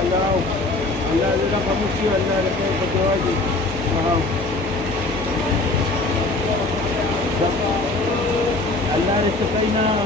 Allah zai raka mu ciwo Allah da kai ka jawabi Allah ya tsaina wa